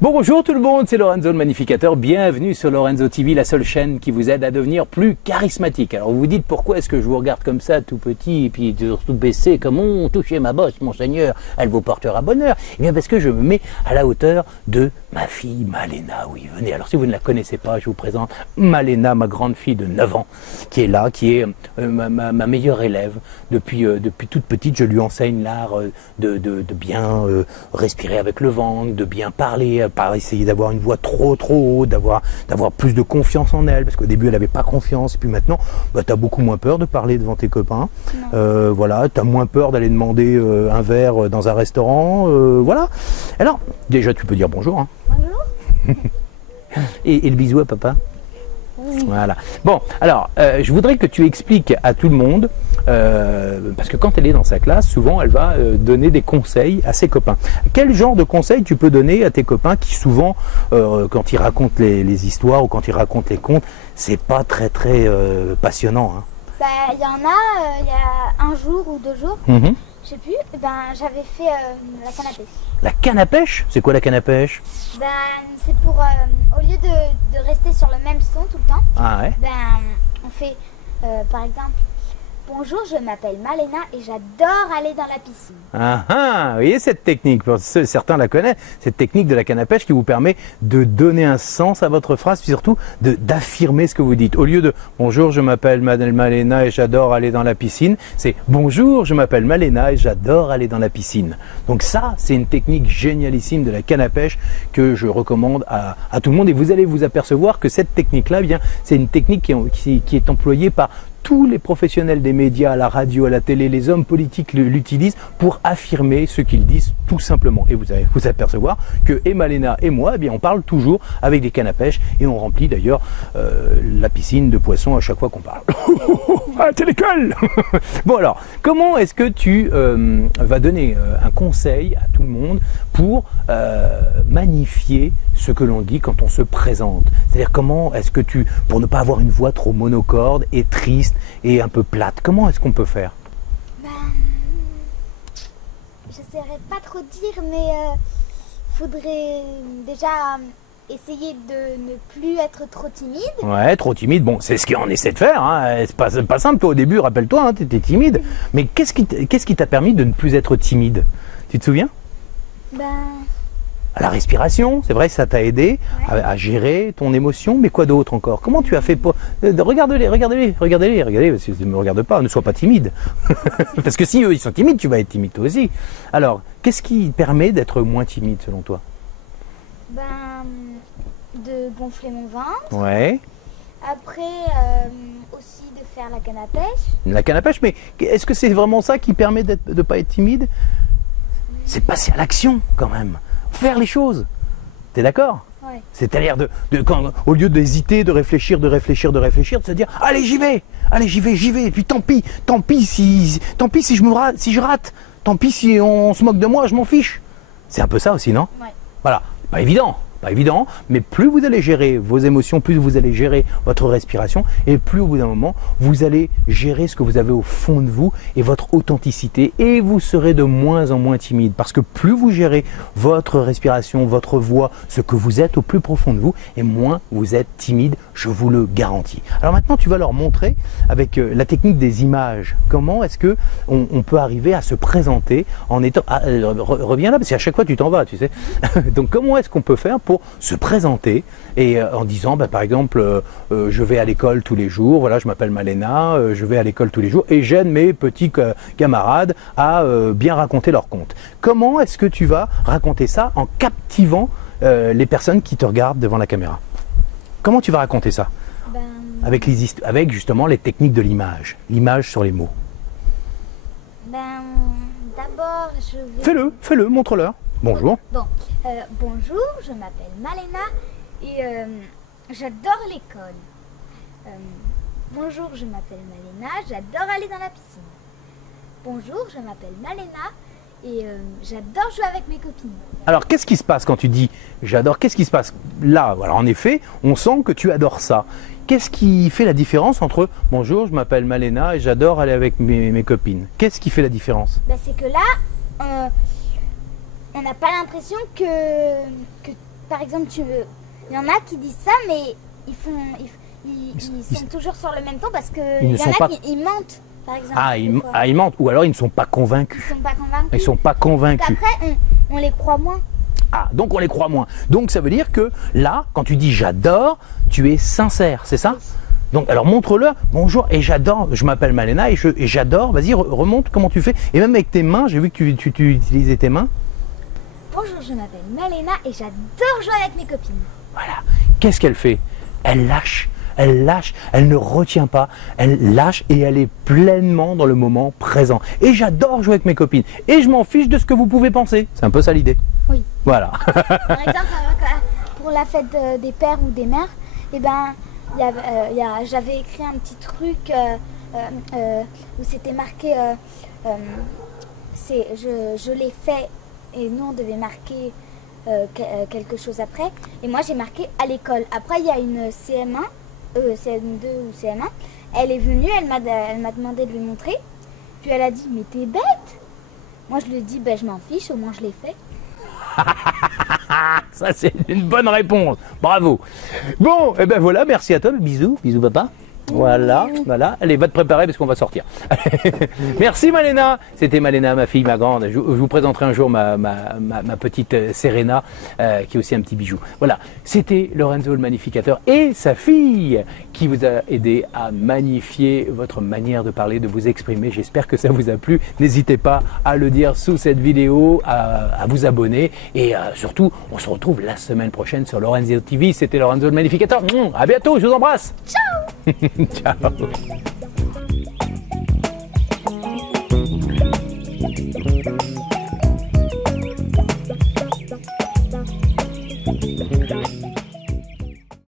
Bonjour tout le monde, c'est Lorenzo le Magnificateur, bienvenue sur Lorenzo TV, la seule chaîne qui vous aide à devenir plus charismatique. Alors vous vous dites pourquoi est-ce que je vous regarde comme ça tout petit et puis tout baissé comme on touchez ma bosse, mon seigneur, elle vous portera bonheur. Eh bien parce que je me mets à la hauteur de ma fille Malena, oui venez. Alors si vous ne la connaissez pas, je vous présente Malena, ma grande fille de 9 ans, qui est là, qui est ma meilleure élève. Depuis toute petite, je lui enseigne l'art de bien respirer avec le ventre, de bien parler, pas essayer d'avoir une voix trop haute, d'avoir plus de confiance en elle, parce qu'au début elle n'avait pas confiance, et puis maintenant tu as beaucoup moins peur de parler devant tes copains, voilà, tu as moins peur d'aller demander un verre dans un restaurant, voilà. Alors déjà tu peux dire bonjour, hein. Bonjour. et le bisou à papa. Oui. Voilà. Bon, alors, je voudrais que tu expliques à tout le monde, parce que quand elle est dans sa classe, souvent elle va donner des conseils à ses copains. Quel genre de conseils tu peux donner à tes copains qui souvent, quand ils racontent les histoires ou quand ils racontent les contes, c'est pas très passionnant, hein. Bah, il y en a, il y a un jour ou 2 jours, je sais plus, j'avais fait la canne à pêche. La canne à pêche? C'est quoi la canne à pêche? C'est pour, au lieu de rester sur le même son tout le temps, Ah ouais. on fait, par exemple, bonjour, je m'appelle Malena et j'adore aller dans la piscine. Ah ah, vous voyez cette technique, certains la connaissent, cette technique de la canne à pêche qui vous permet de donner un sens à votre phrase, puis surtout d'affirmer ce que vous dites. Au lieu de bonjour, je m'appelle Malena et j'adore aller dans la piscine, c'est bonjour, je m'appelle Malena et j'adore aller dans la piscine. Donc ça, c'est une technique génialissime de la canne à pêche que je recommande à tout le monde, et vous allez vous apercevoir que cette technique-là, c'est une technique qui est employée par tous les professionnels des médias, à la radio, à la télé, les hommes politiques l'utilisent pour affirmer ce qu'ils disent tout simplement. Et vous allez vous apercevoir que Malena et moi, eh bien, on parle toujours avec des cannes à pêche et on remplit d'ailleurs la piscine de poissons à chaque fois qu'on parle. Ah, t'es l'école. Bon alors, comment est-ce que tu vas donner un conseil à tout le monde pour magnifier ce que l'on dit quand on se présente? C'est-à-dire comment est-ce que pour ne pas avoir une voix trop monocorde et triste et un peu plate, comment est-ce qu'on peut faire? Je ne saurais pas trop dire, mais faudrait déjà essayer de ne plus être trop timide. Ouais, trop timide, bon, c'est ce qu'on essaie de faire, hein. C'est pas simple, toi au début, rappelle-toi, hein, tu étais timide, mais qu'est-ce qui t'a permis de ne plus être timide? Tu te souviens? La respiration, c'est vrai, ça t'a aidé à gérer ton émotion, mais quoi d'autre encore? Comment tu as fait pour... Regardez-les, parce que ne me regarde pas, ne sois pas timide. Parce que si eux, ils sont timides, tu vas être timide toi aussi. Alors, qu'est-ce qui permet d'être moins timide selon toi? De gonfler mon ventre. Ouais. Après, aussi de faire la canne à pêche. La canne à pêche, mais est-ce que c'est vraiment ça qui permet de ne pas être timide? C'est passer à l'action quand même. Faire les choses. T'es d'accord? Ouais. C'est-à-dire au lieu d'hésiter, de réfléchir, de se dire allez j'y vais, et puis tant pis si je rate, tant pis si on se moque de moi, je m'en fiche. C'est un peu ça aussi, non? Ouais. Voilà, pas évident, mais plus vous allez gérer vos émotions, plus vous allez gérer votre respiration, et plus au bout d'un moment, vous allez gérer ce que vous avez au fond de vous et votre authenticité, et vous serez de moins en moins timide, parce que plus vous gérez votre respiration, votre voix, ce que vous êtes au plus profond de vous, et moins vous êtes timide, je vous le garantis. Alors maintenant, tu vas leur montrer avec la technique des images, comment est-ce que on peut arriver à se présenter en étant... Ah, reviens là, parce qu'à chaque fois tu t'en vas, tu sais. Donc comment est-ce qu'on peut faire pour se présenter et en disant par exemple je vais à l'école tous les jours, voilà, je m'appelle Malena, je vais à l'école tous les jours et j'aide mes petits camarades à bien raconter leurs contes. Comment est-ce que tu vas raconter ça en captivant les personnes qui te regardent devant la caméra? Comment tu vas raconter ça? Avec justement les techniques de l'image sur les mots. D'abord je vais... Fais-le, montre-leur. Bonjour. Bon, bonjour, je m'appelle Malena et j'adore l'école. Bonjour, je m'appelle Malena, j'adore aller dans la piscine. Bonjour, je m'appelle Malena et j'adore jouer avec mes copines. Alors, qu'est-ce qui se passe quand tu dis j'adore? Qu'est-ce qui se passe là? Alors, en effet, on sent que tu adores ça. Qu'est-ce qui fait la différence entre bonjour, je m'appelle Malena et j'adore aller avec mes copines? Qu'est-ce qui fait la différence? C'est que là, on n'a pas l'impression que par exemple, il y en a qui disent ça, mais ils sont toujours sur le même ton parce que il y en a qui mentent, par exemple. Ils mentent, ou alors ils ne sont pas convaincus. Ils sont pas convaincus. Ils sont pas convaincus. Donc après, on les croit moins. Ah, donc on les croit moins. Donc ça veut dire que là, quand tu dis j'adore, tu es sincère, c'est ça? Donc alors montre-le, bonjour, et j'adore, je m'appelle Malena et j'adore, vas-y remonte comment tu fais, et même avec tes mains, j'ai vu que tu utilisais tes mains. Bonjour, je m'appelle Malena et j'adore jouer avec mes copines. Voilà, qu'est-ce qu'elle fait? Elle lâche, elle ne retient pas, elle lâche et elle est pleinement dans le moment présent. Et j'adore jouer avec mes copines, et je m'en fiche de ce que vous pouvez penser, c'est un peu ça l'idée. Oui. Voilà. Par exemple, pour la fête des pères ou des mères, eh ben, j'avais écrit un petit truc où c'était marqué je l'ai fait et nous on devait marquer quelque chose après. Et moi j'ai marqué à l'école. Après il y a une CM1, CM2 ou CM1. Elle est venue, elle m'a demandé de lui montrer. Puis elle a dit mais t'es bête. Moi je lui ai dit ben je m'en fiche, au moins je l'ai fait. Ça c'est une bonne réponse, bravo. Bon, et ben voilà, merci à toi, bisous papa. Voilà, allez, va te préparer parce qu'on va sortir. Merci Malena, c'était Malena, ma fille, ma grande. Je vous présenterai un jour ma petite Serena, qui est aussi un petit bijou. Voilà, c'était Lorenzo le magnificateur et sa fille qui vous a aidé à magnifier votre manière de parler, de vous exprimer. J'espère que ça vous a plu. N'hésitez pas à le dire sous cette vidéo, à vous abonner et surtout, on se retrouve la semaine prochaine sur Lorenzo TV. C'était Lorenzo le magnificateur. À bientôt, je vous embrasse. Ciao. Ciao.